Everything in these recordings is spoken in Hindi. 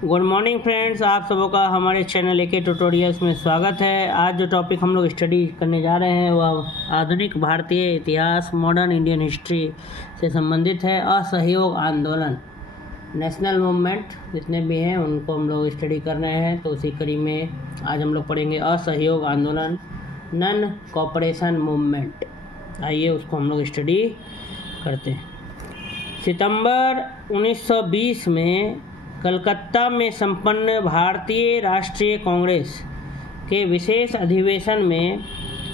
गुड मॉर्निंग फ्रेंड्स, आप सबों का हमारे चैनल एके ट्यूटोरियल्स में स्वागत है। आज जो टॉपिक हम लोग स्टडी करने जा रहे हैं वह आधुनिक भारतीय इतिहास, मॉडर्न इंडियन हिस्ट्री से संबंधित है। असहयोग आंदोलन, नेशनल मूवमेंट जितने भी हैं उनको हम लोग स्टडी कर रहे हैं। तो उसी कड़ी में आज हम लोग पढ़ेंगे असहयोग आंदोलन, नॉन कोऑपरेशन मूवमेंट। आइए उसको हम लोग स्टडी करते हैं। सितंबर 1920 में कलकत्ता में संपन्न भारतीय राष्ट्रीय कांग्रेस के विशेष अधिवेशन में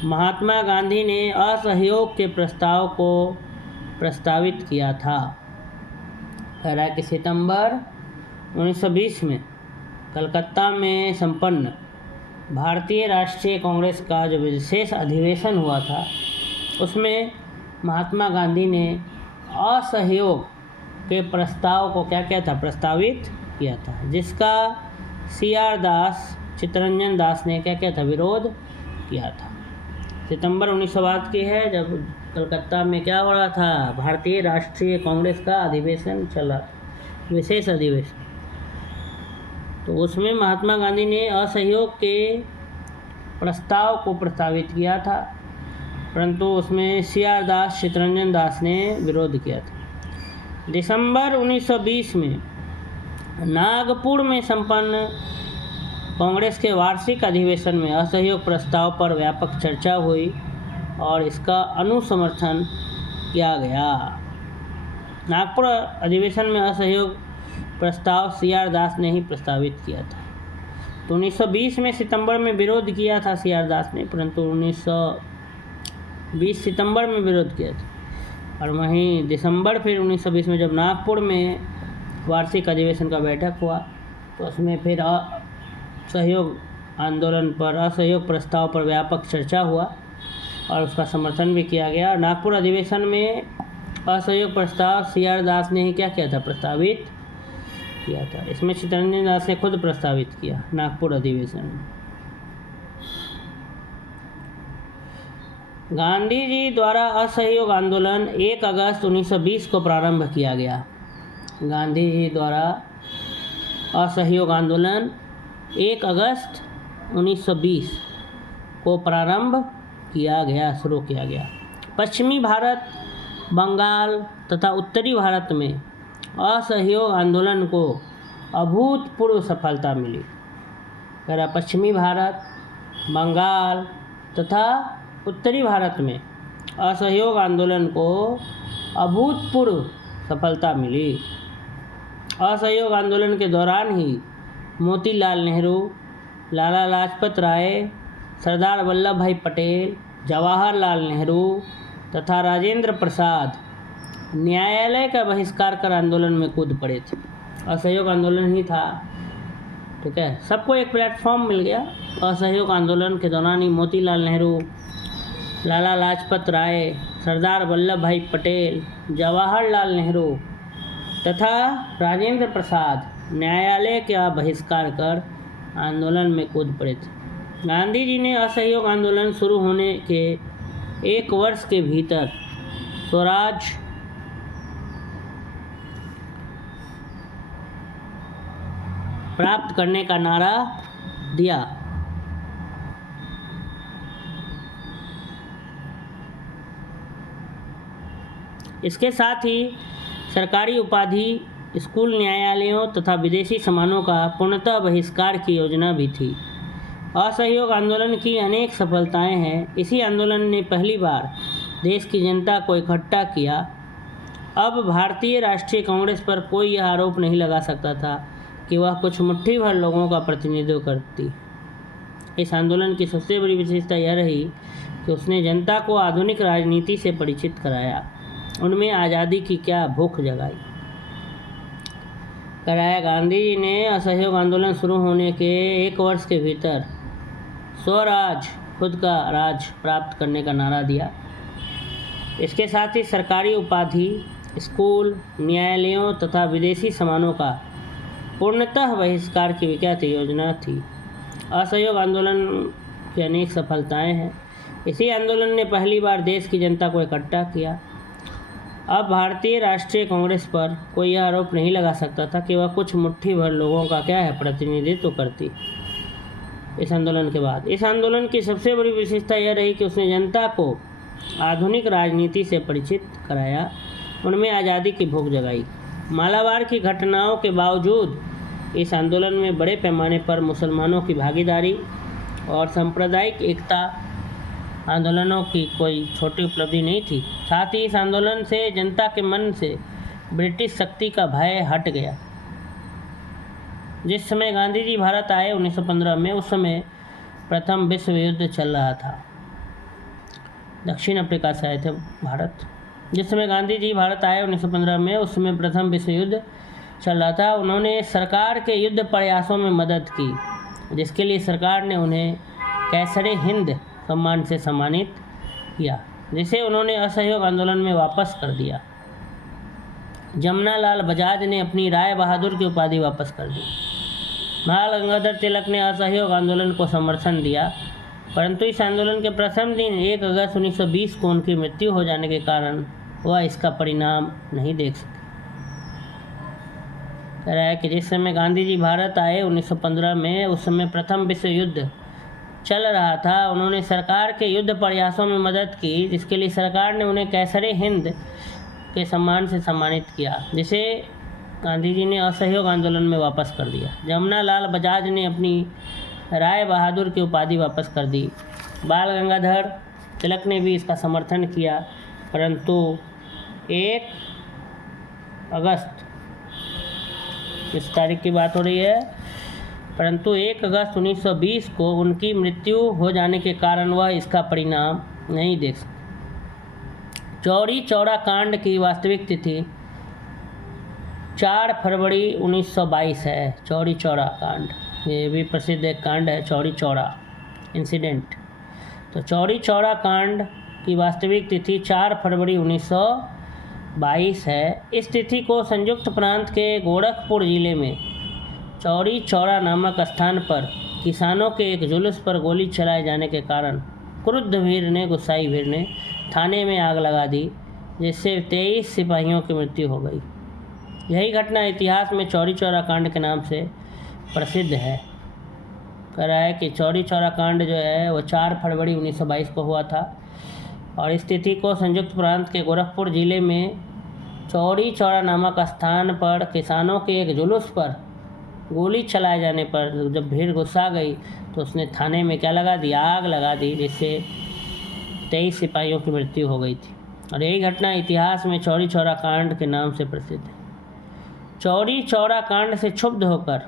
महात्मा गांधी ने असहयोग के प्रस्ताव को प्रस्तावित किया था। कह रहा है कि सितंबर 1920 में कलकत्ता में संपन्न भारतीय राष्ट्रीय कांग्रेस का जो विशेष अधिवेशन हुआ था उसमें महात्मा गांधी ने असहयोग के प्रस्ताव को क्या किया था, प्रस्तावित किया था, जिसका CR दास, चित्तरंजन दास ने क्या किया था, विरोध किया था। सितंबर 1920 की है, जब कलकत्ता में क्या हो रहा था, भारतीय राष्ट्रीय कांग्रेस का अधिवेशन चला, विशेष अधिवेशन। तो उसमें महात्मा गांधी ने असहयोग के प्रस्ताव को प्रस्तावित किया था, परंतु उसमें CR दास, चित्तरंजन दास ने विरोध किया था। दिसंबर 1920 में नागपुर में संपन्न कांग्रेस के वार्षिक अधिवेशन में असहयोग प्रस्ताव पर व्यापक चर्चा हुई और इसका अनुसमर्थन किया गया। नागपुर अधिवेशन में असहयोग प्रस्ताव CR दास ने ही प्रस्तावित किया था। तो 1920 में सितंबर में विरोध किया था CR दास ने, परंतु 1920 सितंबर में विरोध किया था। और वहीं दिसंबर फिर 1920 में जब नागपुर में वार्षिक अधिवेशन का बैठक हुआ तो उसमें फिर असहयोग आंदोलन पर, असहयोग प्रस्ताव पर व्यापक चर्चा हुआ और उसका समर्थन भी किया गया। नागपुर अधिवेशन में असहयोग प्रस्ताव CR दास ने ही क्या किया था, प्रस्तावित किया था। इसमें चित्तरंजन दास ने खुद प्रस्तावित किया नागपुर अधिवेशन में। गांधी जी द्वारा असहयोग आंदोलन 1 अगस्त 1920 को प्रारंभ किया गया। गांधी जी द्वारा असहयोग आंदोलन 1 अगस्त 1920 को प्रारंभ किया गया, शुरू किया गया। पश्चिमी भारत, बंगाल तथा उत्तरी भारत में असहयोग आंदोलन को अभूतपूर्व सफलता मिली। पश्चिमी भारत, बंगाल तथा उत्तरी भारत में असहयोग आंदोलन को अभूतपूर्व सफलता मिली। असहयोग आंदोलन के दौरान ही मोतीलाल नेहरू, लाला लाजपत राय, सरदार वल्लभ भाई पटेल, जवाहरलाल नेहरू तथा राजेंद्र प्रसाद न्यायालय का बहिष्कार कर आंदोलन में कूद पड़े थे। असहयोग आंदोलन ही था, ठीक है, सबको एक प्लेटफॉर्म मिल गया। असहयोग आंदोलन के दौरान ही मोतीलाल नेहरू, लाला लाजपत राय, सरदार वल्लभ भाई पटेल, जवाहरलाल नेहरू तथा राजेंद्र प्रसाद न्यायालय का बहिष्कार कर आंदोलन में कूद पड़े थे। गांधी जी ने असहयोग आंदोलन शुरू होने के 1 वर्ष के भीतर स्वराज प्राप्त करने का नारा दिया। इसके साथ ही सरकारी उपाधि, स्कूल, न्यायालयों तथा विदेशी सामानों का पूर्णतः बहिष्कार की योजना भी थी। असहयोग आंदोलन की अनेक सफलताएं हैं। इसी आंदोलन ने पहली बार देश की जनता को इकट्ठा किया। अब भारतीय राष्ट्रीय कांग्रेस पर कोई यह आरोप नहीं लगा सकता था कि वह कुछ मुट्ठी भर लोगों का प्रतिनिधित्व करती। इस आंदोलन की सबसे बड़ी विशेषता यह रही कि उसने जनता को आधुनिक राजनीति से परिचित कराया, उनमें आज़ादी की क्या भूख जगाई। कराया गांधी जी ने असहयोग आंदोलन शुरू होने के 1 वर्ष के भीतर स्वराज, खुद का राज प्राप्त करने का नारा दिया। इसके साथ ही सरकारी उपाधि, स्कूल, न्यायालयों तथा विदेशी सामानों का पूर्णतः बहिष्कार की क्या थी, योजना थी। असहयोग आंदोलन की अनेक सफलताएं हैं। इसी आंदोलन ने पहली बार देश की जनता को इकट्ठा किया। अब भारतीय राष्ट्रीय कांग्रेस पर कोई यह आरोप नहीं लगा सकता था कि वह कुछ मुट्ठी भर लोगों का क्या है प्रतिनिधित्व करती। इस आंदोलन के बाद इस आंदोलन की सबसे बड़ी विशेषता यह रही कि उसने जनता को आधुनिक राजनीति से परिचित कराया, उनमें आज़ादी की भूख जगाई। मालाबार की घटनाओं के बावजूद इस आंदोलन में बड़े पैमाने पर मुसलमानों की भागीदारी और सांप्रदायिक एकता आंदोलनों की कोई छोटी उपलब्धि नहीं थी। साथ ही इस आंदोलन से जनता के मन से ब्रिटिश शक्ति का भय हट गया। जिस समय गांधी जी भारत आए 1915 में, उस समय प्रथम विश्व युद्ध चल रहा था। दक्षिण अफ्रीका से आए थे भारत। जिस समय गांधी जी भारत आए 1915 में, उस समय प्रथम विश्व युद्ध चल रहा था। उन्होंने सरकार के युद्ध प्रयासों में मदद की, जिसके लिए सरकार ने उन्हें कैसरे हिंद सम्मान से सम्मानित किया, जिसे उन्होंने असहयोग आंदोलन में वापस कर दिया। जमनालाल बजाज ने अपनी राय बहादुर की उपाधि वापस कर दी। बाल गंगाधर तिलक ने असहयोग आंदोलन को समर्थन दिया, परंतु इस आंदोलन के प्रथम दिन 1 अगस्त 1920 को उनकी मृत्यु हो जाने के कारण वह इसका परिणाम नहीं देख सके। कह रहा है कि जिस समय गांधी जी भारत आए 1915 में, उस समय प्रथम विश्व युद्ध चल रहा था। उन्होंने सरकार के युद्ध प्रयासों में मदद की, जिसके लिए सरकार ने उन्हें कैसरे हिंद के सम्मान से सम्मानित किया, जिसे गांधी जी ने असहयोग आंदोलन में वापस कर दिया। जमनालाल बजाज ने अपनी राय बहादुर की उपाधि वापस कर दी। बाल गंगाधर तिलक ने भी इसका समर्थन किया, परंतु 1 अगस्त, इस तारीख की बात हो रही है, परंतु 1 अगस्त 1920 को उनकी मृत्यु हो जाने के कारण वह इसका परिणाम नहीं देख सके। चौरी चौरा कांड की वास्तविक तिथि 4 फरवरी 1922 है। चौरी चौरा कांड, ये भी प्रसिद्ध एक कांड है, चौरी चौरा इंसिडेंट। तो चौरी चौरा कांड की वास्तविक तिथि 4 फरवरी 1922 है। इस तिथि को संयुक्त प्रांत के गोरखपुर जिले में चौरी चौरा नामक स्थान पर किसानों के एक जुलूस पर गोली चलाए जाने के कारण गुस्साई भीड़ ने थाने में आग लगा दी, जिससे 23 सिपाहियों की मृत्यु हो गई। यही घटना इतिहास में चौरी चौरा कांड के नाम से प्रसिद्ध है। कह रहा है कि चौरी चौरा कांड जो है वो 4 फरवरी 1922 को हुआ था, और इस तिथि को संयुक्त प्रांत के गोरखपुर जिले में चौरी चौरा नामक स्थान पर किसानों के एक जुलूस पर गोली चलाए जाने पर जब भीड़ गुस्सा गई तो उसने थाने में क्या लगा दी, आग लगा दी, जिससे 23 सिपाहियों की मृत्यु हो गई थी। और यही घटना इतिहास में चौरी चौरा कांड के नाम से प्रसिद्ध है। चौरी चौरा कांड से क्षुब्ध होकर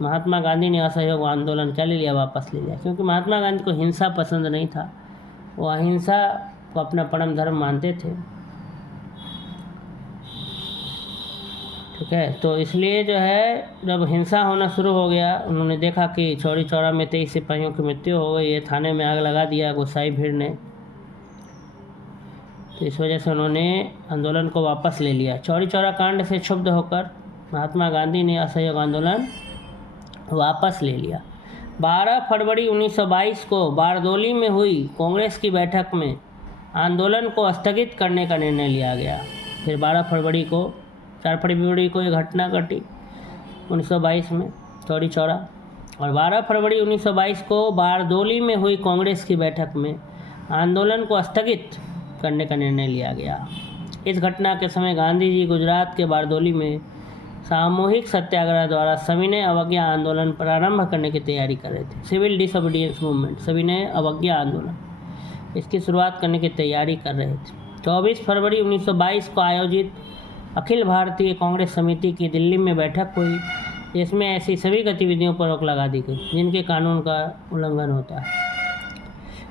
महात्मा गांधी ने असहयोग आंदोलन क्या ले लिया, वापस ले लिया, क्योंकि महात्मा गांधी को हिंसा पसंद नहीं था। वो अहिंसा को अपना परम धर्म मानते थे। ठीक है, तो इसलिए जो है जब हिंसा होना शुरू हो गया, उन्होंने देखा कि चौरी चौरा में 23 सिपाहियों की मृत्यु हो गई है, थाने में आग लगा दिया गुस्साई भीड़ ने, तो इस वजह से उन्होंने आंदोलन को वापस ले लिया। चौरी चौरा कांड से क्षुब्ध होकर महात्मा गांधी ने असहयोग आंदोलन वापस ले लिया। 12 फरवरी 1922 को बारदोली में हुई कांग्रेस की बैठक में आंदोलन को स्थगित करने का निर्णय लिया गया। फिर 4 फरवरी को ये घटना घटी 1922 में चौरी चौरा, और 12 फरवरी 1922 को बारदोली में हुई कांग्रेस की बैठक में आंदोलन को स्थगित करने का निर्णय लिया गया। इस घटना के समय गांधी जी गुजरात के बारदोली में सामूहिक सत्याग्रह द्वारा सविनय अवज्ञा आंदोलन प्रारंभ करने की तैयारी कर रहे थे। सिविल डिसोबीडियंस मूवमेंट, सविनय अवज्ञा आंदोलन, इसकी शुरुआत करने की तैयारी कर रहे थे। 24 फरवरी 1922 को आयोजित अखिल भारतीय कांग्रेस समिति की दिल्ली में बैठक हुई, जिसमें ऐसी सभी गतिविधियों पर रोक लगा दी गई जिनके कानून का उल्लंघन होता है।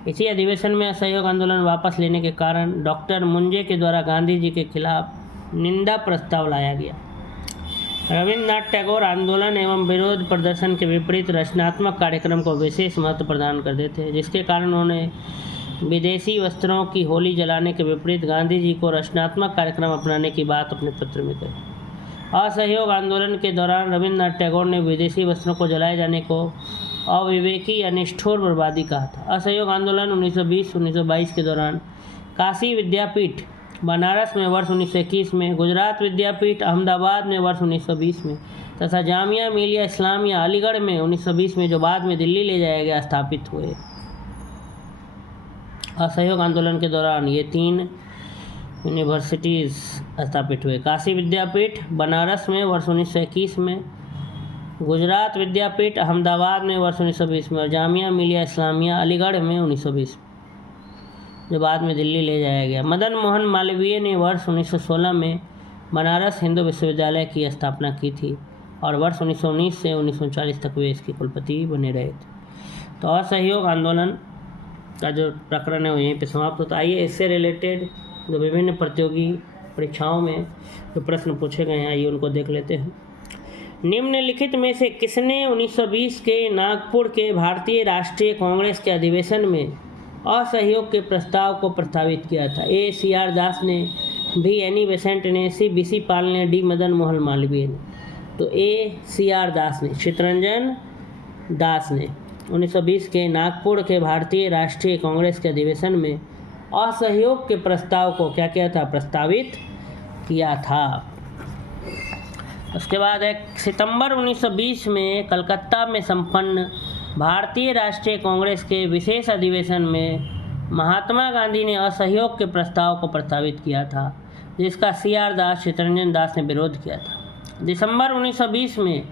इसी अधिवेशन में असहयोग आंदोलन वापस लेने के कारण डॉक्टर मुंजे के द्वारा गांधी जी के खिलाफ निंदा प्रस्ताव लाया गया। रविन्द्रनाथ टैगोर आंदोलन एवं विरोध प्रदर्शन के विपरीत रचनात्मक कार्यक्रम को विशेष महत्व प्रदान करते थे, जिसके कारण उन्होंने विदेशी वस्त्रों की होली जलाने के विपरीत गांधी जी को रचनात्मक कार्यक्रम अपनाने की बात अपने पत्र में कही। असहयोग आंदोलन के दौरान रविन्द्रनाथ टैगोर ने विदेशी वस्त्रों को जलाए जाने को अविवेकी या निष्ठुर बर्बादी कहा था। असहयोग आंदोलन 1920-1922 के दौरान काशी विद्यापीठ बनारस में वर्ष 1921 में, गुजरात विद्यापीठ अहमदाबाद में वर्ष 1920 में तथा जामिया मिलिया इस्लामिया अलीगढ़ में 1920 में, जो बाद में दिल्ली ले जाया गया, स्थापित हुए। असहयोग आंदोलन के दौरान ये 3 यूनिवर्सिटीज़ स्थापित हुए। काशी विद्यापीठ बनारस में वर्ष 1921 में, गुजरात विद्यापीठ अहमदाबाद में वर्ष 1920 में और जामिया मिलिया इस्लामिया अलीगढ़ में 1920 जो बाद में दिल्ली ले जाया गया। मदन मोहन मालवीय ने वर्ष 1916 में बनारस हिंदू विश्वविद्यालय की स्थापना की थी और वर्ष 1919 से 1940 तक वे इसके कुलपति बने रहे थे। तो असहयोग आंदोलन का जो प्रकरण है वो यहीं पे समाप्त होता है। आइए इससे रिलेटेड जो विभिन्न प्रतियोगी परीक्षाओं में जो प्रश्न पूछे गए हैं, आइए उनको देख लेते हैं। निम्नलिखित में से किसने 1920 के नागपुर के भारतीय राष्ट्रीय कांग्रेस के अधिवेशन में असहयोग के प्रस्ताव को प्रस्तावित किया था? ए. सी.आर. दास ने, बी. एनी बेसेंट ने, सी. बी.सी. पाल ने, डी. मदन मोहन मालवीय ने। तो ए. सी.आर. दास ने, चित्तरंजन दास ने 1920 के नागपुर के भारतीय राष्ट्रीय कांग्रेस के अधिवेशन में असहयोग के प्रस्ताव को क्या किया था? प्रस्तावित किया था। उसके बाद 1 सितंबर 1920 में कलकत्ता में संपन्न भारतीय राष्ट्रीय कांग्रेस के विशेष अधिवेशन में महात्मा गांधी ने असहयोग के प्रस्ताव को प्रस्तावित किया था, जिसका सी.आर. दास, चित्तरंजन दास ने विरोध किया था। दिसंबर 1920 में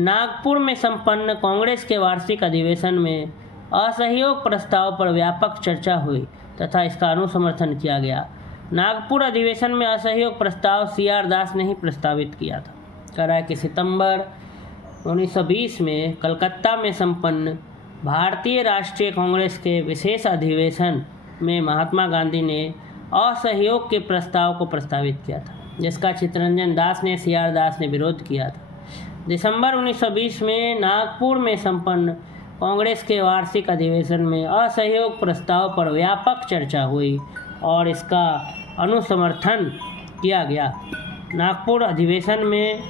नागपुर में संपन्न कांग्रेस के वार्षिक अधिवेशन में असहयोग प्रस्ताव पर व्यापक चर्चा हुई तथा इसका अनुसमर्थन किया गया। नागपुर अधिवेशन में असहयोग प्रस्ताव सी.आर. दास ने ही प्रस्तावित किया था। कह रहा है कि सितंबर 1920 में कलकत्ता में संपन्न भारतीय राष्ट्रीय कांग्रेस के विशेष अधिवेशन में महात्मा गांधी ने असहयोग के प्रस्ताव को प्रस्तावित किया था, जिसका चित्तरंजन दास ने, सी.आर. दास ने विरोध किया था। दिसंबर 1920 में नागपुर में संपन्न कांग्रेस के वार्षिक अधिवेशन में असहयोग प्रस्ताव पर व्यापक चर्चा हुई और इसका अनुसमर्थन किया गया। नागपुर अधिवेशन में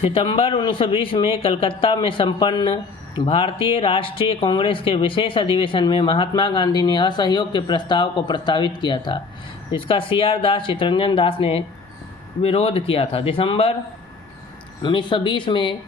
सितंबर 1920 में कलकत्ता में संपन्न भारतीय राष्ट्रीय कांग्रेस के विशेष अधिवेशन में महात्मा गांधी ने असहयोग के प्रस्ताव को प्रस्तावित किया था, जिसका सी.आर. दास, चित्तरंजन दास ने विरोध किया था। दिसंबर 1920 में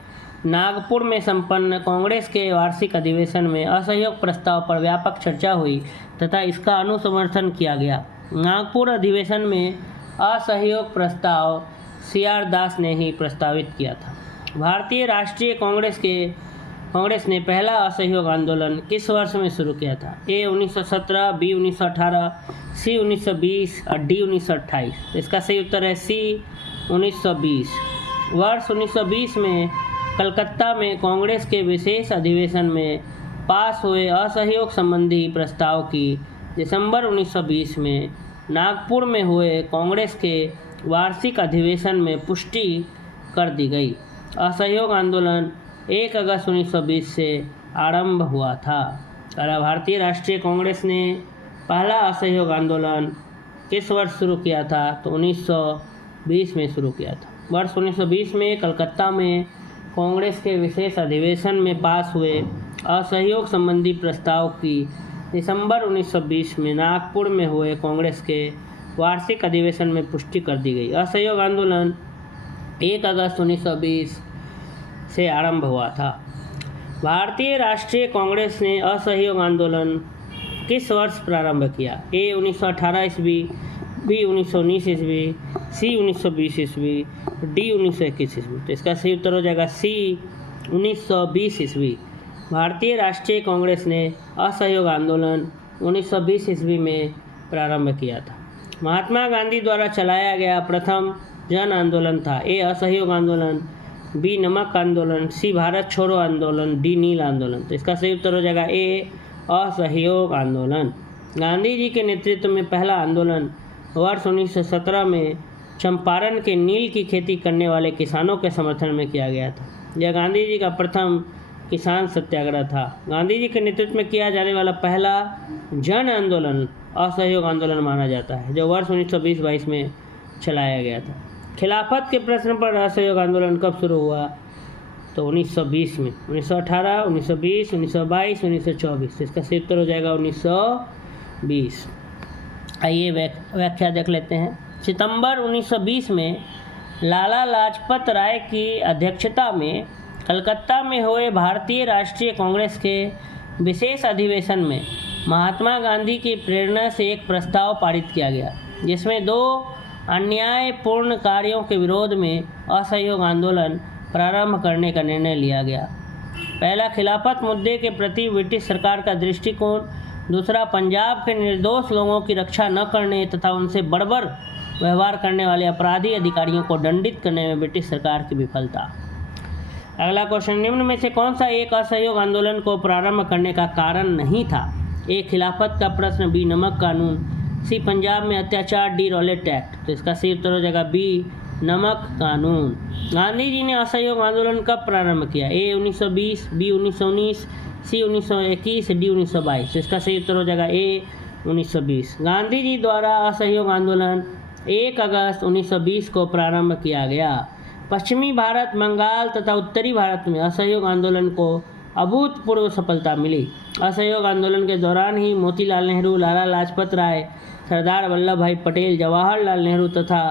नागपुर में संपन्न कांग्रेस के वार्षिक अधिवेशन में असहयोग प्रस्ताव पर व्यापक चर्चा हुई तथा इसका अनुसमर्थन किया गया। नागपुर अधिवेशन में असहयोग प्रस्ताव सी.आर. दास ने ही प्रस्तावित किया था। भारतीय राष्ट्रीय कांग्रेस ने पहला असहयोग आंदोलन किस वर्ष में शुरू किया था? ए. 1917, बी. 1918, सी. 1920 और डी. 1928। इसका सही उत्तर है सी. 1920। वर्ष 1920 में कलकत्ता में कांग्रेस के विशेष अधिवेशन में पास हुए असहयोग संबंधी प्रस्ताव की दिसंबर 1920 में नागपुर में हुए कांग्रेस के वार्षिक अधिवेशन में पुष्टि कर दी गई। असहयोग आंदोलन 1 अगस्त 1920 से आरंभ हुआ था। और भारतीय राष्ट्रीय कांग्रेस ने पहला असहयोग आंदोलन किस वर्ष शुरू किया था? तो 1920 में शुरू किया था। वर्ष 1920 में कलकत्ता में कांग्रेस के विशेष अधिवेशन में पास हुए असहयोग संबंधी प्रस्ताव की दिसंबर 1920 में नागपुर में हुए कांग्रेस के वार्षिक अधिवेशन में पुष्टि कर दी गई। असहयोग आंदोलन 1 अगस्त 1920 से आरंभ हुआ था। भारतीय राष्ट्रीय कांग्रेस ने असहयोग आंदोलन किस वर्ष प्रारंभ किया? ए. 1918 ईस्वी, बी. 1919 ईस्वी, सी. 1920 ईस्वी, डी. 1921 ईस्वी। तो इसका सही उत्तर हो जाएगा सी. 1920 ईस्वी। भारतीय राष्ट्रीय कांग्रेस ने असहयोग आंदोलन 1920 ईस्वी में प्रारंभ किया था। महात्मा गांधी द्वारा चलाया गया प्रथम जन आंदोलन था? ए. असहयोग आंदोलन, बी. नमक आंदोलन, सी. भारत छोड़ो आंदोलन, डी. नील आंदोलन। तो इसका सही उत्तर हो जाएगा ए. असहयोग आंदोलन। गांधी जी के नेतृत्व में पहला आंदोलन वर्ष 1917 में चंपारण के नील की खेती करने वाले किसानों के समर्थन में किया गया था। यह गांधी जी का प्रथम किसान सत्याग्रह था। गांधी जी के नेतृत्व में किया जाने वाला पहला जन आंदोलन असहयोग आंदोलन माना जाता है, जो वर्ष 1920-22 में चलाया गया था। खिलाफत के प्रश्न पर असहयोग आंदोलन कब शुरू हुआ? तो 1920 में। 1918, 1920, 1922, 1924। इसका सही उत्तर हो जाएगा 1920। आइए व्याख्या देख लेते हैं। सितंबर 1920 में लाला लाजपत राय की अध्यक्षता में कलकत्ता में हुए भारतीय राष्ट्रीय कांग्रेस के विशेष अधिवेशन में महात्मा गांधी की प्रेरणा से एक प्रस्ताव पारित किया गया, जिसमें 2 अन्यायपूर्ण कार्यों के विरोध में असहयोग आंदोलन प्रारंभ करने का निर्णय लिया गया। पहला, खिलाफत मुद्दे के प्रति ब्रिटिश सरकार का दृष्टिकोण। दूसरा, पंजाब के निर्दोष लोगों की रक्षा न करने तथा उनसे बर्बर व्यवहार करने वाले अपराधी अधिकारियों को दंडित करने में ब्रिटिश सरकार की विफलता। अगला क्वेश्चन, निम्न में से कौन सा एक असहयोग आंदोलन को प्रारंभ करने का कारण नहीं था? ए, खिलाफत का प्रश्न, बी, नमक कानून, सी, पंजाब में अत्याचार, डी, रॉलेट एक्ट। तो इसका सही उत्तर हो जाएगा बी, नमक कानून। गांधी जी ने असहयोग आंदोलन कब प्रारंभ किया? ए, 1920, बी, 1919, सी, 1921, डी, 1922। तो इसका सही उत्तर हो जाएगा ए, 1920। गांधी जी द्वारा असहयोग आंदोलन 1 अगस्त 1920 को प्रारंभ किया गया। पश्चिमी भारत, बंगाल तथा उत्तरी भारत में असहयोग आंदोलन को अभूतपूर्व सफलता मिली। असहयोग आंदोलन के दौरान ही मोतीलाल नेहरू, लाला लाजपत राय, सरदार वल्लभ भाई पटेल, जवाहरलाल नेहरू तथा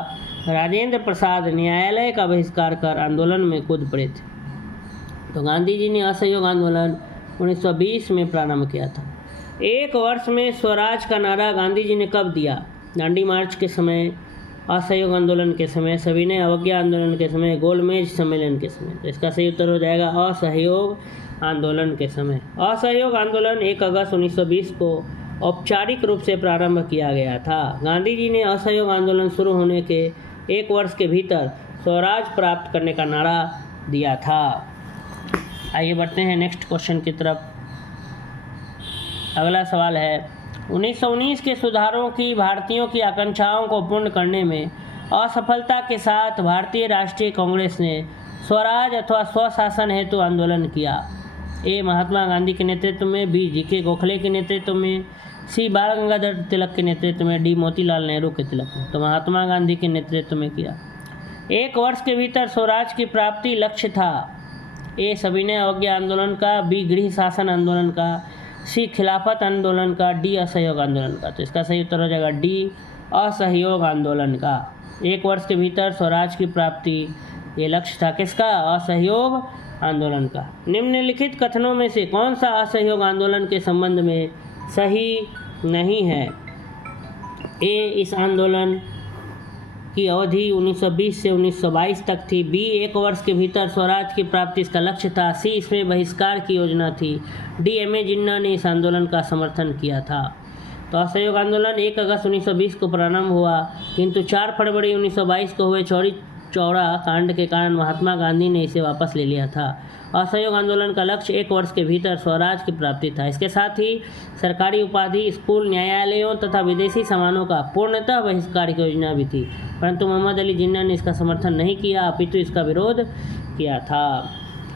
राजेंद्र प्रसाद न्यायालय का बहिष्कार कर आंदोलन में कूद पड़े थे। तो गांधी जी ने असहयोग आंदोलन 1920 में प्रारंभ किया था। 1 वर्ष में स्वराज का नारा गांधी जी ने कब दिया? दांडी मार्च के समय, असहयोग आंदोलन के समय, सविनय अवज्ञा आंदोलन के समय, गोलमेज सम्मेलन के समय। तो इसका सही उत्तर हो जाएगा असहयोग आंदोलन के समय। असहयोग आंदोलन 1 अगस्त 1920 को औपचारिक रूप से प्रारंभ किया गया था। गांधी जी ने असहयोग आंदोलन शुरू होने के 1 वर्ष के भीतर स्वराज प्राप्त करने का नारा दिया था। आइए बढ़ते हैं नेक्स्ट क्वेश्चन की तरफ। अगला सवाल है, 1919 के सुधारों की भारतीयों की आकांक्षाओं को पूर्ण करने में असफलता के साथ भारतीय राष्ट्रीय कांग्रेस ने स्वराज अथवा स्वशासन हेतु आंदोलन किया। ए, महात्मा गांधी के नेतृत्व में, बी, जी.के. गोखले के नेतृत्व में, सी, बाल गंगाधर तिलक के नेतृत्व में, डी, मोतीलाल नेहरू के तिलक में। तो महात्मा गांधी के नेतृत्व में किया। 1 वर्ष के भीतर स्वराज की प्राप्ति लक्ष्य था। ए, सविनय अवज्ञा आंदोलन का, बी, गृह शासन आंदोलन का, सी, खिलाफत आंदोलन का, डी, असहयोग आंदोलन का। तो इसका सही उत्तर हो जाएगा डी, असहयोग आंदोलन का। 1 वर्ष के भीतर स्वराज की प्राप्ति ये लक्ष्य था किसका? असहयोग आंदोलन का। निम्नलिखित कथनों में से कौन सा असहयोग आंदोलन के संबंध में सही नहीं है? ए, इस आंदोलन की अवधि 1920 से 1922 तक थी। बी, 1 वर्ष के भीतर स्वराज की प्राप्ति इसका लक्ष्य था। सी, इसमें बहिष्कार की योजना थी। D, MA. जिन्ना ने इस आंदोलन का समर्थन किया था। तो असहयोग आंदोलन 1 अगस्त 1920 को प्रारंभ हुआ, किंतु 4 फरवरी 1922 को हुए चौरी चौड़ा कांड के कारण महात्मा गांधी ने इसे वापस ले लिया था। असहयोग आंदोलन का लक्ष्य 1 वर्ष के भीतर स्वराज की प्राप्ति था। इसके साथ ही सरकारी उपाधि, स्कूल, न्यायालयों तथा विदेशी सामानों का पूर्णतः बहिष्कार की योजना भी थी, परंतु मोहम्मद अली जिन्ना ने इसका समर्थन नहीं किया, अपितु इसका विरोध किया था।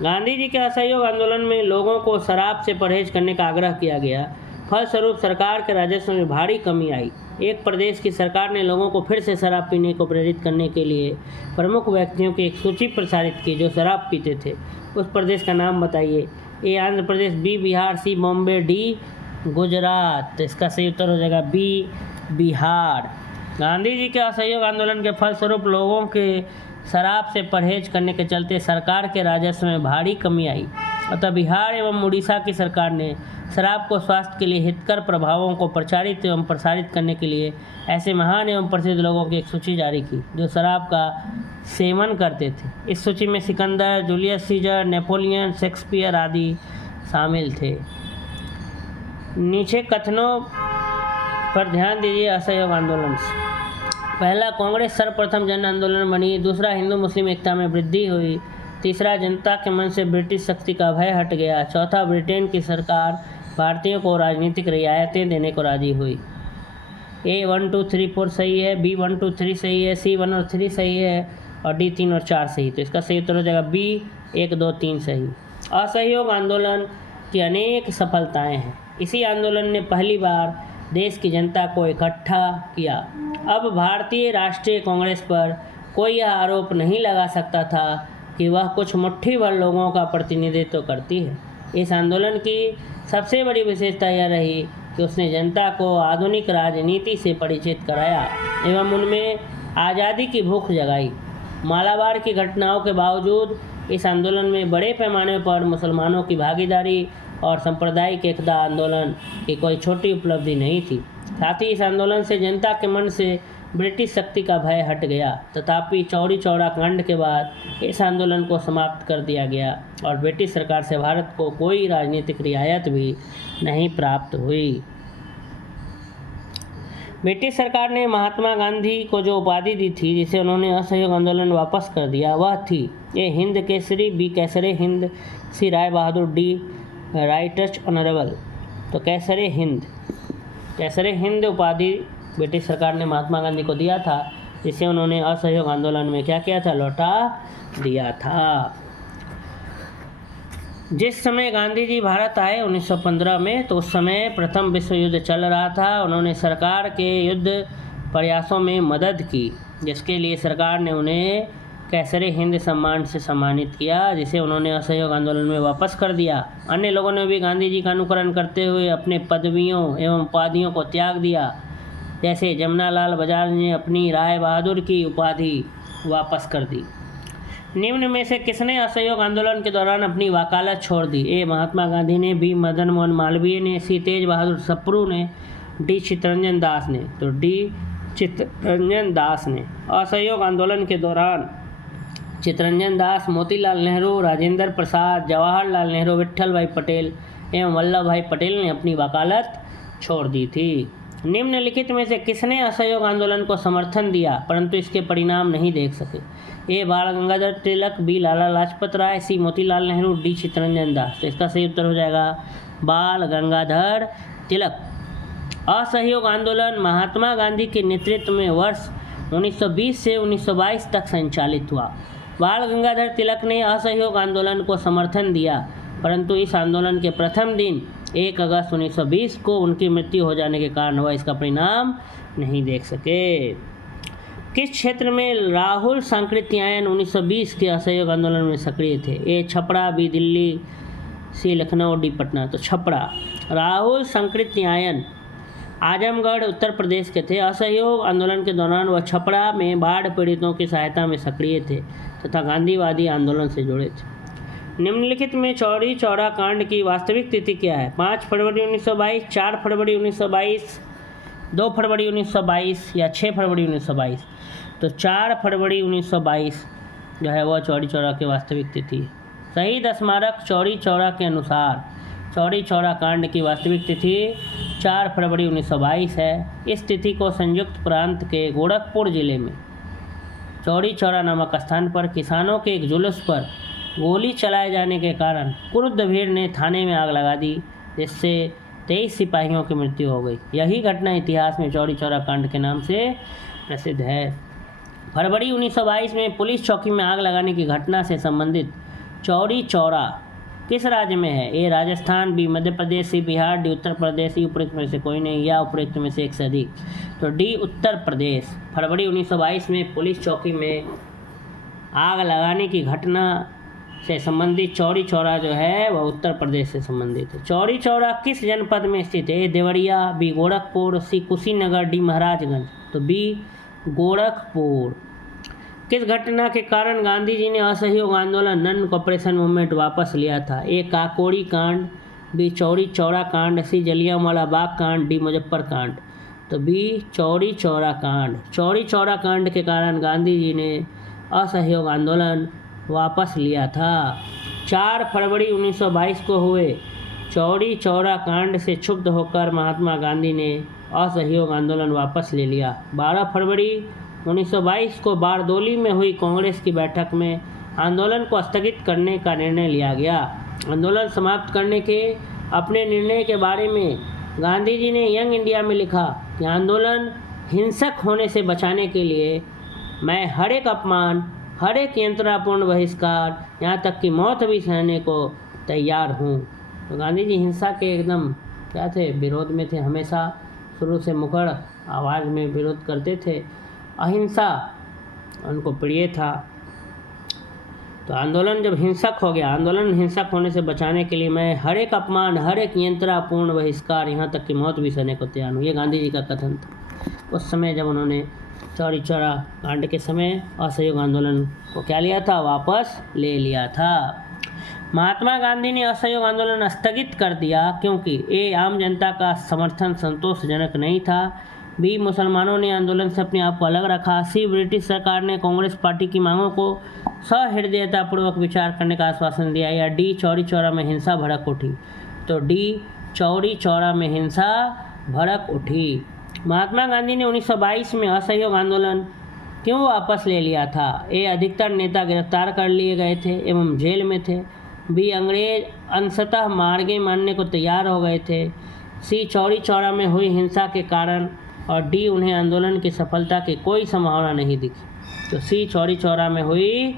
गांधी जी के असहयोग आंदोलन में लोगों को शराब से परहेज करने का आग्रह किया गया। फलस्वरूप सरकार के राजस्व में भारी कमी आई। एक प्रदेश की सरकार ने लोगों को फिर से शराब पीने को प्रेरित करने के लिए प्रमुख व्यक्तियों की एक सूची प्रसारित की जो शराब पीते थे। उस प्रदेश का नाम बताइए। ए, आंध्र प्रदेश, बी, बिहार, सी, बॉम्बे, डी, गुजरात। तो इसका सही उत्तर हो जाएगा बी, बिहार। गांधी जी के असहयोग आंदोलन के फलस्वरूप लोगों के शराब से परहेज करने के चलते सरकार के राजस्व में भारी कमी आई। अतः बिहार एवं उड़ीसा की सरकार ने शराब को स्वास्थ्य के लिए हितकर प्रभावों को प्रचारित एवं प्रसारित करने के लिए ऐसे महान एवं प्रसिद्ध लोगों की एक सूची जारी की जो शराब का सेवन करते थे। इस सूची में Sikandar, Julius Caesar, Napoleon, Shakespeare आदि शामिल थे। नीचे कथनों पर ध्यान दीजिए असहयोग आंदोलन से। पहला, कांग्रेस सर्वप्रथम जन आंदोलन बनी। दूसरा, हिंदू मुस्लिम एकता में वृद्धि हुई। तीसरा, जनता के मन से ब्रिटिश शक्ति का भय हट गया। चौथा, ब्रिटेन की सरकार भारतीयों को राजनीतिक रियायतें देने को राजी हुई। ए 1 2 3 4 सही है, बी 1 2 3 सही है, सी 1 और 3 सही है और डी 3 और 4 सही। तो इसका सही उत्तर हो जाएगा बी 1 2 3 सही। असहयोग आंदोलन की अनेक सफलताएं हैं। इसी आंदोलन ने पहली बार देश की जनता को इकट्ठा किया। अब भारतीय राष्ट्रीय कांग्रेस पर कोई यह आरोप नहीं लगा सकता था कि वह कुछ मुट्ठी भर लोगों का प्रतिनिधित्व करती है। इस आंदोलन की सबसे बड़ी विशेषता यह रही कि उसने जनता को आधुनिक राजनीति से परिचित कराया एवं उनमें आज़ादी की भूख जगाई। मालाबार की घटनाओं के बावजूद इस आंदोलन में बड़े पैमाने पर मुसलमानों की भागीदारी और सांप्रदायिक एकता आंदोलन की कोई छोटी उपलब्धि नहीं थी। साथ ही इस आंदोलन से जनता के मन से ब्रिटिश शक्ति का भय हट गया। तथापि चौरी चौरा कांड के बाद इस आंदोलन को समाप्त कर दिया गया और ब्रिटिश सरकार से भारत को कोई राजनीतिक रियायत भी नहीं प्राप्त हुई। ब्रिटिश सरकार ने महात्मा गांधी को जो उपाधि दी थी, जिसे उन्होंने असहयोग आंदोलन वापस कर दिया, वह थी ए हिंद केसरी, बी कैसरे हिंद, सी Rai Bahadur, D right honourable. तो कैसरे हिंद उपाधि ब्रिटिश सरकार ने महात्मा गांधी को दिया था, जिसे उन्होंने असहयोग आंदोलन में क्या किया था, लौटा दिया था। जिस समय गांधी जी भारत आए 1915 में, तो उस समय प्रथम विश्व युद्ध चल रहा था। उन्होंने सरकार के युद्ध प्रयासों में मदद की, जिसके लिए सरकार ने उन्हें कैसरे हिंद सम्मान से सम्मानित किया, जिसे उन्होंने असहयोग आंदोलन में वापस कर दिया। अन्य लोगों ने भी गांधी जी का अनुकरण करते हुए अपने पदवियों एवं उपाधियों को त्याग दिया। जैसे जमनालाल बजाज ने अपनी राय बहादुर की उपाधि वापस कर दी। निम्न में से किसने असहयोग आंदोलन के दौरान अपनी वकालत छोड़ दी? ए महात्मा गांधी ने, बी मदन मोहन मालवीय ने, सी तेज बहादुर सप्रू ने, डी चित्तरंजन दास ने। तो डी चित्तरंजन दास ने। असहयोग आंदोलन के दौरान चित्तरंजन दास, मोतीलाल नेहरू, राजेंद्र प्रसाद, जवाहरलाल नेहरू, विट्ठल भाई पटेल एवं वल्लभ भाई पटेल ने अपनी वकालत छोड़ दी थी। निम्नलिखित में से किसने असहयोग आंदोलन को समर्थन दिया परंतु इसके परिणाम नहीं देख सके? ए बाल गंगाधर तिलक, बी लाला लाजपत राय, सी मोतीलाल नेहरू, डी चित्तरंजन दास। तो इसका सही उत्तर हो जाएगा बाल गंगाधर तिलक। असहयोग आंदोलन महात्मा गांधी के नेतृत्व में वर्ष 1920 से 1922 तक संचालित हुआ। बाल गंगाधर तिलक ने असहयोग आंदोलन को समर्थन दिया, परंतु इस आंदोलन के प्रथम दिन 1 अगस्त 1920 को उनकी मृत्यु हो जाने के कारण वह इसका परिणाम नहीं देख सके। किस क्षेत्र में राहुल सांकृत्यायन 1920 के असहयोग आंदोलन में सक्रिय थे? ए छपरा, बी दिल्ली, सी लखनऊ, डी पटना। तो छपरा। राहुल सांकृत्यायन आजमगढ़ उत्तर प्रदेश के थे। असहयोग आंदोलन के दौरान वह छपरा में बाढ़ पीड़ितों की सहायता में सक्रिय थे तथा गांधीवादी आंदोलन से जुड़े थे। निम्नलिखित में चौरी चौरा कांड की वास्तविक तिथि क्या है? 5 फरवरी 1922, 4 फरवरी 1922, 2 फरवरी 1922 या 6 फरवरी 1922। तो 4 फरवरी 1922 जो है वह चौरी चौरा की वास्तविक तिथि। शहीद स्मारक चौरी चौरा के अनुसार चौरी चौरा कांड की वास्तविक तिथि 4 फरवरी 1922 है। इस तिथि को संयुक्त प्रांत के गोरखपुर जिले में चौरी चौरा नामक स्थान पर किसानों के एक जुलूस पर गोली चलाए जाने के कारण क्रुद्ध भीड़ ने थाने में आग लगा दी, जिससे 23 सिपाहियों की मृत्यु हो गई। यही घटना इतिहास में चौरी चौरा कांड के नाम से प्रसिद्ध है। फरवरी 1922 में पुलिस चौकी में आग लगाने की घटना से संबंधित चौरी चौरा किस राज्य में है? ए राजस्थान, बी मध्य प्रदेश, सी बिहार, डी उत्तर प्रदेश, सी उपरोक्त में से कोई नहीं या उपरोक्त में से एक से अधिक। तो डी उत्तर प्रदेश। फरवरी 1922 में पुलिस चौकी में आग लगाने की घटना से संबंधित चौरी चौरा जो है वह उत्तर प्रदेश से संबंधित है। चौरी चौरा किस जनपद में स्थित है? देवरिया, बी गोरखपुर, सी कुशीनगर, डी महाराजगंज। तो बी गोरखपुर। किस घटना के कारण गांधी जी ने असहयोग आंदोलन नन कॉपरेशन मूवमेंट वापस लिया था? ए काकोड़ी कांड, बी चौरी चौरा कांड, सी जलियांवाला बाग कांड, डी मुजफ्फर कांड। तो बी चौरी चौरा कांड। चौरी चौरा कांड के कारण गांधी जी ने असहयोग आंदोलन वापस लिया था। 4 फरवरी 1922 को हुए चौरी चौरा कांड से क्षुब्ध होकर महात्मा गांधी ने असहयोग आंदोलन वापस ले लिया। 12 फरवरी 1922 को बारदोली में हुई कांग्रेस की बैठक में आंदोलन को स्थगित करने का निर्णय लिया गया। आंदोलन समाप्त करने के अपने निर्णय के बारे में गांधी जी ने यंग इंडिया में लिखा कि आंदोलन हिंसक होने से बचाने के लिए मैं हर एक अपमान, हर एक यंत्रणापूर्ण बहिष्कार, यहाँ तक कि मौत भी सहने को तैयार हूँ। तो गांधी जी हिंसा के एकदम क्या थे, विरोध में थे। हमेशा शुरू से मुखर आवाज़ में विरोध करते थे। अहिंसा उनको प्रिय था। तो आंदोलन जब हिंसक हो गया, आंदोलन हिंसक होने से बचाने के लिए मैं हर एक अपमान, हर एक यंत्रपूर्ण बहिष्कार, यहाँ तक कि मौत भी सहने को तैयार हूँ। ये गांधी जी का कथन था उस समय जब उन्होंने चौरी चौरा कांड के समय असहयोग आंदोलन को क्या लिया था, वापस ले लिया था। महात्मा गांधी ने असहयोग आंदोलन स्थगित कर दिया क्योंकि ए आम जनता का समर्थन संतोषजनक नहीं था। बी मुसलमानों ने आंदोलन से अपने आप को अलग रखा। सी ब्रिटिश सरकार ने कांग्रेस पार्टी की मांगों को सहृदयतापूर्वक विचार करने का आश्वासन दिया। या डी चौरी चौरा में हिंसा भड़क उठी। तो डी चौरी चौरा में हिंसा भड़क उठी। महात्मा गांधी ने 1922 में असहयोग आंदोलन क्यों वापस ले लिया था? ए अधिकतर नेता गिरफ्तार कर लिए गए थे एवं जेल में थे। बी अंग्रेज अंशतः मार्गे मानने को तैयार हो गए थे। सी चौरी चौरा में हुई हिंसा के कारण। और डी उन्हें आंदोलन की सफलता की कोई संभावना नहीं दिखी। तो सी चौरी चौरा में हुई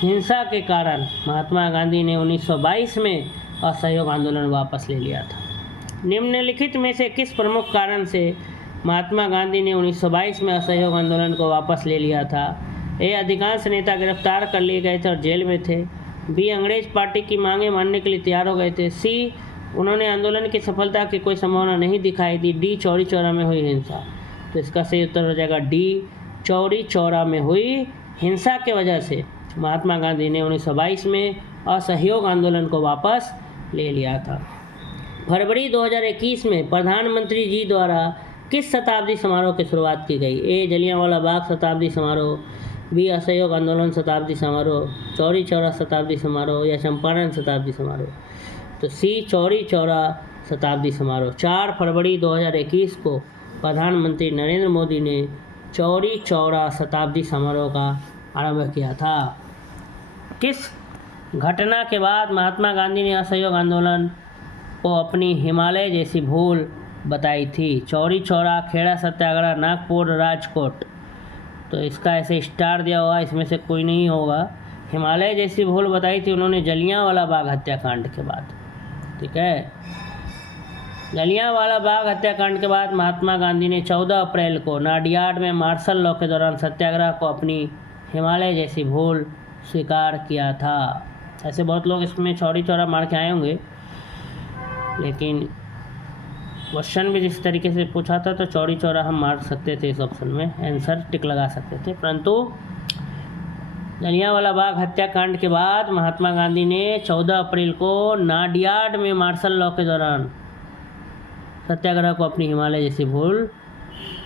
हिंसा के कारण महात्मा गांधी ने 1922 में असहयोग आंदोलन वापस ले लिया था। निम्नलिखित में से किस प्रमुख कारण से महात्मा गांधी ने 1922 में असहयोग आंदोलन को वापस ले लिया था? ए अधिकांश नेता गिरफ्तार कर लिए गए थे और जेल में थे। बी अंग्रेज पार्टी की मांगें मानने के लिए तैयार हो गए थे। सी उन्होंने आंदोलन की सफलता की कोई संभावना नहीं दिखाई दी। डी चौरी चौरा में हुई हिंसा। तो इसका सही उत्तर हो जाएगा डी चौरी चौरा में हुई हिंसा के वजह से महात्मा गांधी ने 1922 में असहयोग आंदोलन को वापस ले लिया था। फरवरी 2021 में प्रधानमंत्री जी द्वारा किस शताब्दी समारोह की शुरुआत की गई? ए जलियांवाला बाग शताब्दी समारोह, बी असहयोग आंदोलन शताब्दी समारोह, चौरी चौरा शताब्दी समारोह या चंपारण शताब्दी समारोह। तो सी चौरी चौरा शताब्दी समारोह। 4 फरवरी 2021 को प्रधानमंत्री नरेंद्र मोदी ने चौरी चौरा शताब्दी समारोह का आरंभ किया था। किस घटना के बाद महात्मा गांधी ने असहयोग आंदोलन को अपनी हिमालय जैसी भूल बताई थी? चौरी चौरा, खेड़ा सत्याग्रह, नागपुर, राजकोट। तो इसका ऐसे स्टार दिया हुआ, इसमें से कोई नहीं होगा। हिमालय जैसी भूल बताई थी उन्होंने जलियांवाला बाग हत्याकांड के बाद। ठीक है, जलियांवाला बाग हत्याकांड के बाद महात्मा गांधी ने 14 अप्रैल को नाडियाड में मार्शल लॉ के दौरान सत्याग्रह को अपनी हिमालय जैसी भूल स्वीकार किया था। ऐसे बहुत लोग इसमें चौरी चौरा मार के आए होंगे, लेकिन क्वेश्चन भी जिस तरीके से पूछा था तो चौरी चौरा हम मार सकते थे, इस ऑप्शन में आंसर टिक लगा सकते थे। परंतु जलियांवाला बाग हत्याकांड के बाद महात्मा गांधी ने 14 अप्रैल को नाडियाड में मार्शल लॉ के दौरान सत्याग्रह को अपनी हिमालय जैसी भूल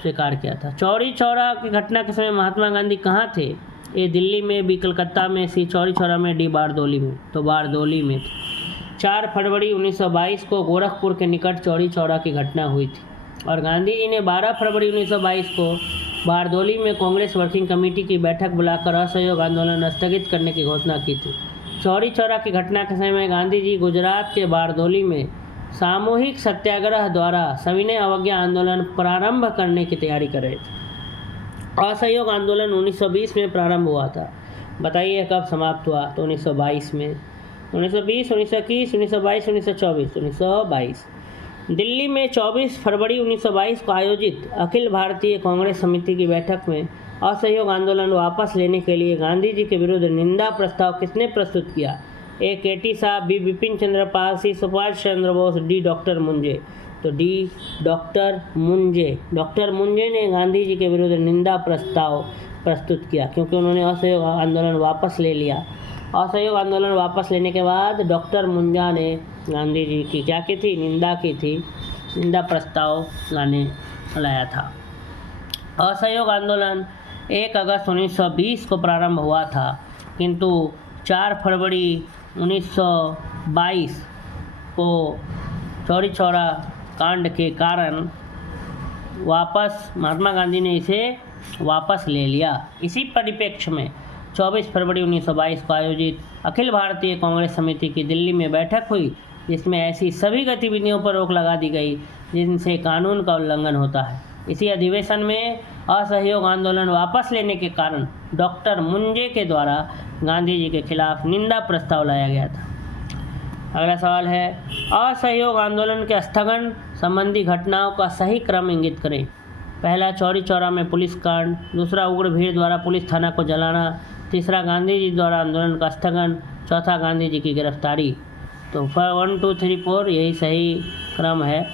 स्वीकार किया था। चौरी चौरा की घटना के समय महात्मा गांधी कहाँ थे? ए दिल्ली में, बी कलकत्ता में, सी चौरी चौरा में, डी बारदोली में। तो बारदोली में थे। 4 फरवरी 1922 को गोरखपुर के निकट चौरी चौरा की घटना हुई थी और गांधी जी ने 12 फरवरी 1922 को बारदोली में कांग्रेस वर्किंग कमेटी की बैठक बुलाकर असहयोग आंदोलन स्थगित करने की घोषणा की थी। चौरी चौरा की घटना के समय गांधी जी गुजरात के बारदोली में सामूहिक सत्याग्रह द्वारा सविनय अवज्ञा आंदोलन प्रारंभ करने की तैयारी कर रहे थे। असहयोग आंदोलन 1920 में प्रारंभ हुआ था। बताइए कब समाप्त हुआ? तो 1922 में। 1920, 1921, 1922, 1924। 1922 दिल्ली में 24 फरवरी 1922 को आयोजित अखिल भारतीय कांग्रेस समिति की बैठक में असहयोग आंदोलन वापस लेने के लिए गांधी जी के विरुद्ध निंदा प्रस्ताव किसने प्रस्तुत किया? ए केटी साहब, B Bipin Chandra Pal, C Subhash Chandra Bose, D doctor Munje. तो D doctor Munje. Doctor Munje ने गांधी जी के विरुद्ध निंदा प्रस्ताव प्रस्तुत किया क्योंकि उन्होंने असहयोग आंदोलन वापस ले लिया। असहयोग आंदोलन वापस लेने के बाद डॉक्टर मुंजा ने गांधी जी की क्या की थी? निंदा की थी। निंदा प्रस्ताव लाया था। असहयोग आंदोलन 1 अगस्त 1920 को प्रारंभ हुआ था, किंतु 4 फरवरी 1922 को चौरी चौरा कांड के कारण महात्मा गांधी ने इसे वापस ले लिया। इसी परिप्रेक्ष्य में 24 फरवरी 1922 को आयोजित अखिल भारतीय कांग्रेस समिति की दिल्ली में बैठक हुई, जिसमें ऐसी सभी गतिविधियों पर रोक लगा दी गई जिनसे कानून का उल्लंघन होता है। इसी अधिवेशन में असहयोग आंदोलन वापस लेने के कारण डॉक्टर मुंजे के द्वारा गांधी जी के खिलाफ निंदा प्रस्ताव लाया गया था। अगला सवाल है, असहयोग आंदोलन के स्थगन संबंधी घटनाओं का सही क्रम इंगित करें। पहला, चौरी चौरा में पुलिस कांड। दूसरा, उग्र भीड़ द्वारा पुलिस थाना को जलाना। तीसरा गांधी जी द्वारा आंदोलन का स्थगन, चौथा गांधी जी की गिरफ्तारी। तो 1, 2, 3, 4 यही सही क्रम है।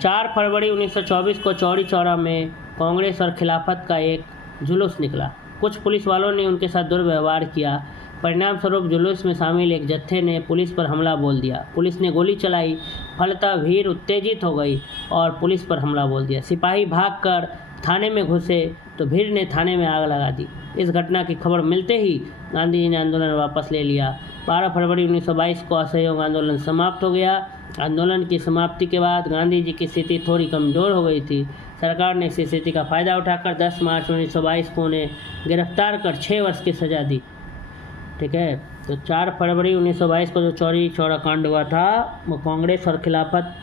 4 फरवरी 1924 को चौरी चौरा में कांग्रेस और खिलाफत का एक जुलूस निकला। कुछ पुलिस वालों ने उनके साथ दुर्व्यवहार किया। परिणाम स्वरूप जुलूस में शामिल एक जत्थे ने पुलिस पर हमला बोल दिया। पुलिस ने गोली चलाई, फलतः भीड़ उत्तेजित हो गई और पुलिस पर हमला बोल दिया। सिपाही भागकर थाने में घुसे तो भीड़ ने थाने में आग लगा दी। इस घटना की खबर मिलते ही गांधी जी ने आंदोलन वापस ले लिया। 12 फरवरी 1922 को असहयोग आंदोलन समाप्त हो गया। आंदोलन की समाप्ति के बाद गांधी जी की स्थिति थोड़ी कमज़ोर हो गई थी। सरकार ने इस स्थिति का फ़ायदा उठाकर 10 मार्च 1922 को उन्हें गिरफ्तार कर 6 वर्ष की सज़ा दी। ठीक है, तो 4 फरवरी 1922 को जो चौरी चौरा कांड हुआ था वो कांग्रेस और खिलाफत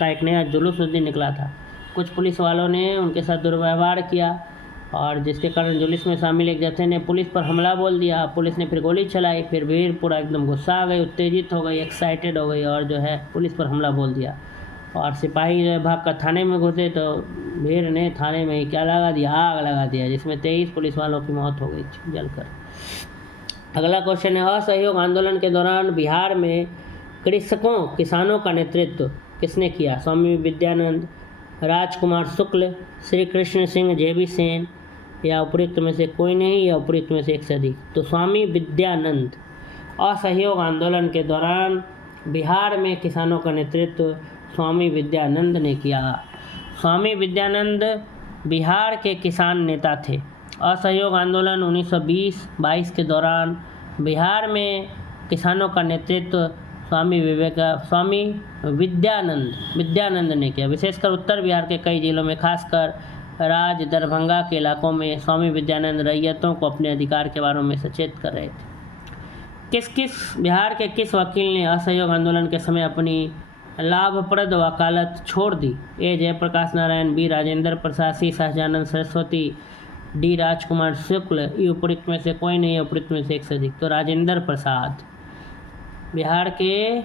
का एक नया जुलूस उस दिन निकला था। कुछ पुलिस वालों ने उनके साथ दुर्व्यवहार किया और जिसके कारण जुलूस में शामिल एक जत्थे ने पुलिस पर हमला बोल दिया। पुलिस ने फिर गोली चलाई, फिर भीड़ पूरा एकदम गुस्सा आ गई, उत्तेजित हो गई, एक्साइटेड हो गई और जो है पुलिस पर हमला बोल दिया। और सिपाही जो है भाग कर थाने में घुसे तो भीड़ ने थाने में ही क्या लगा दिया, आग लगा दिया, जिसमें 23 पुलिस वालों की मौत हो गई जलकर। अगला क्वेश्चन है, असहयोग आंदोलन के दौरान बिहार में किसानों का नेतृत्व किसने किया? स्वामी विद्यानंद, राजकुमार शुक्ल, श्री कृष्ण सिंह जेबी सेन या उपयुक्त में से कोई नहीं या उपयुक्त में से एक से अधिक? तो स्वामी विद्यानंद। असहयोग आंदोलन के दौरान बिहार में किसानों का नेतृत्व स्वामी विद्यानंद ने किया। स्वामी विद्यानंद बिहार के किसान नेता थे। असहयोग आंदोलन 1920-22 के दौरान बिहार में किसानों का नेतृत्व स्वामी विद्यानंद ने किया। विशेषकर उत्तर बिहार के कई जिलों में, खासकर राज दरभंगा के इलाकों में स्वामी विद्यानंद रैयतों को अपने अधिकार के बारे में सचेत कर रहे थे। बिहार के किस वकील ने असहयोग आंदोलन के समय अपनी लाभप्रद वकालत छोड़ दी? ए जयप्रकाश नारायण, बी राजेंद्र प्रसाद, सी सहजानंद सरस्वती, डी राजकुमार शुक्ल। ई उपयुक्त में से कोई नहीं, उपयुक्त में से एक से अधिक। तो राजेंद्र प्रसाद। बिहार के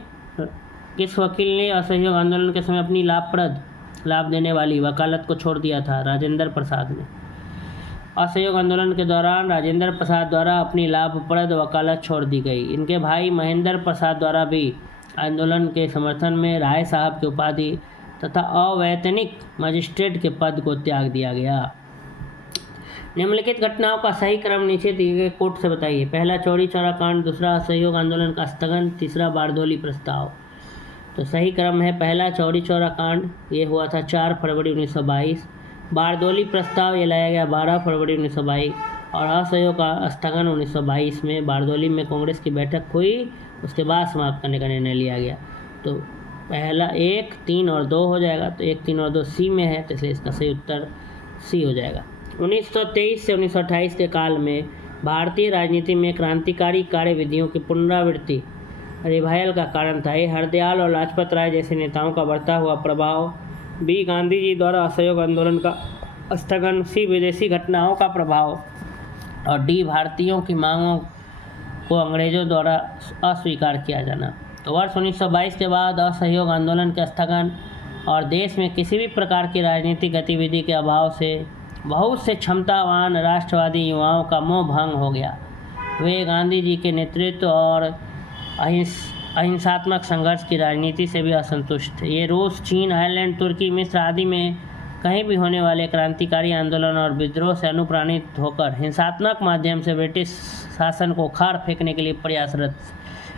किस वकील ने असहयोग आंदोलन के समय अपनी लाभ देने वाली वकालत को छोड़ दिया था? राजेंद्र प्रसाद ने। असहयोग आंदोलन के दौरान राजेंद्र प्रसाद द्वारा अपनी लाभप्रद वकालत छोड़ दी गई। इनके भाई महेंद्र प्रसाद द्वारा भी आंदोलन के समर्थन में राय साहब की उपाधि तथा अवैतनिक मजिस्ट्रेट के पद को त्याग दिया गया। निम्नलिखित घटनाओं का सही क्रम नीचे दिए गए कोट से बताइए। पहला चौरी चौरा कांड, दूसरा असहयोग आंदोलन का स्थगन, तीसरा बारदोली प्रस्ताव। तो सही क्रम है, पहला चौरी चौरा कांड ये हुआ था 4 फरवरी 1922। बारदोली प्रस्ताव ये लाया गया 12 फरवरी 1922 और असहयोग का स्थगन 1922 में बारदोली में कांग्रेस की बैठक हुई, उसके बाद समाप्त करने का निर्णय लिया गया। तो पहला 1, 3 और 2 हो जाएगा। तो 1, 3 और 2 सी में है, तो इसलिए इसका सही उत्तर सी हो जाएगा। 1923 से 1928 के काल में भारतीय राजनीति में क्रांतिकारी कार्यविधियों की पुनरावृत्ति रिवाइवल का कारण था। ये हरदयाल और लाजपत राय जैसे नेताओं का बढ़ता हुआ प्रभाव, बी गांधी जी द्वारा असहयोग आंदोलन का स्थगन, सी विदेशी घटनाओं का प्रभाव और डी भारतीयों की मांगों को अंग्रेजों द्वारा अस्वीकार किया जाना। तो वर्ष 1922 के बाद असहयोग आंदोलन के स्थगन और देश में किसी भी प्रकार की राजनीतिक गतिविधि के अभाव से बहुत से क्षमतावान राष्ट्रवादी युवाओं का मोह भंग हो गया। वे गांधी जी के नेतृत्व और अहिंसात्मक संघर्ष की राजनीति से भी असंतुष्ट थे। ये रूस, चीन, आयरलैंड, तुर्की, मिस्र आदि में कहीं भी होने वाले क्रांतिकारी आंदोलन और विद्रोह से अनुप्राणित होकर हिंसात्मक माध्यम से ब्रिटिश शासन को उखाड़ फेंकने के लिए प्रयासरत।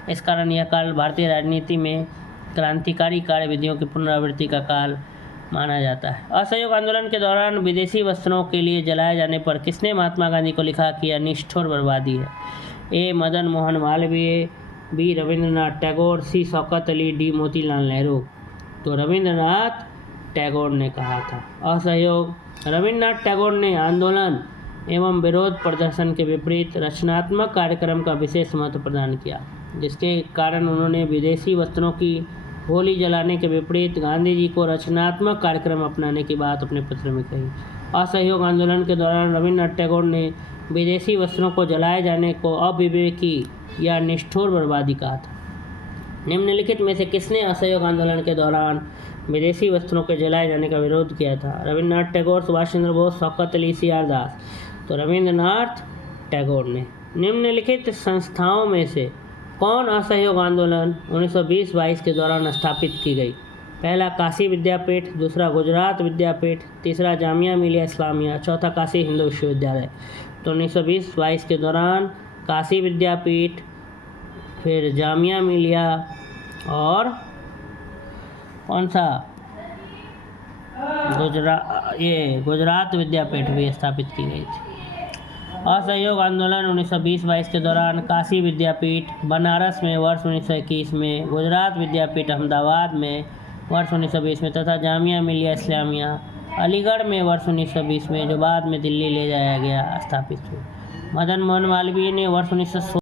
इस कारण यह काल भारतीय राजनीति में क्रांतिकारी कार्यविधियों की पुनरावृत्ति का काल माना जाता है। असहयोग आंदोलन के दौरान विदेशी वस्त्रों के लिए जलाए जाने पर किसने महात्मा गांधी को लिखा कि यह निष्ठुर बर्बादी है? ए मदन मोहन मालवीय, बी रविंद्रनाथ टैगोर, सी शौकत अली, डी मोतीलाल नेहरू। तो रविंद्रनाथ टैगोर ने कहा था। असहयोग, रविंद्रनाथ टैगोर ने आंदोलन एवं विरोध प्रदर्शन के विपरीत रचनात्मक कार्यक्रम का विशेष महत्व प्रदान किया, जिसके कारण उन्होंने विदेशी वस्त्रों की होली जलाने के विपरीत गांधी जी को रचनात्मक कार्यक्रम अपनाने की बात अपने पत्र में कही। असहयोग आंदोलन के दौरान रविंद्रनाथ टैगोर ने विदेशी वस्त्रों को जलाए जाने को अविवेकी या निष्ठुर बर्बादी कहा था। निम्नलिखित में से किसने असहयोग आंदोलन के दौरान विदेशी वस्त्रों के जलाए जाने का विरोध किया था? रविंद्रनाथ टैगोर, सुभाष चंद्र बोस, शौकत अली, सी आर दास। तो रविंद्रनाथ टैगोर ने। निम्नलिखित संस्थाओं में से कौन असहयोग आंदोलन 1920-22 के दौरान स्थापित की गई? पहला काशी विद्यापीठ, दूसरा गुजरात विद्यापीठ, तीसरा जामिया मिलिया इस्लामिया, चौथा काशी हिंदू विश्वविद्यालय। तो 1920-22 के दौरान काशी विद्यापीठ, फिर जामिया मिलिया और कौन सा गुजरात विद्यापीठ भी स्थापित की गई थी। असहयोग आंदोलन 1920-22 के दौरान काशी विद्यापीठ बनारस में वर्ष 1921 में, गुजरात विद्यापीठ अहमदाबाद में वर्ष 1920 में तथा जामिया मिलिया इस्लामिया अलीगढ़ में वर्ष 1920 में, जो बाद में दिल्ली ले जाया गया, स्थापित हुई। मदन मोहन मालवीय ने वर्ष 1916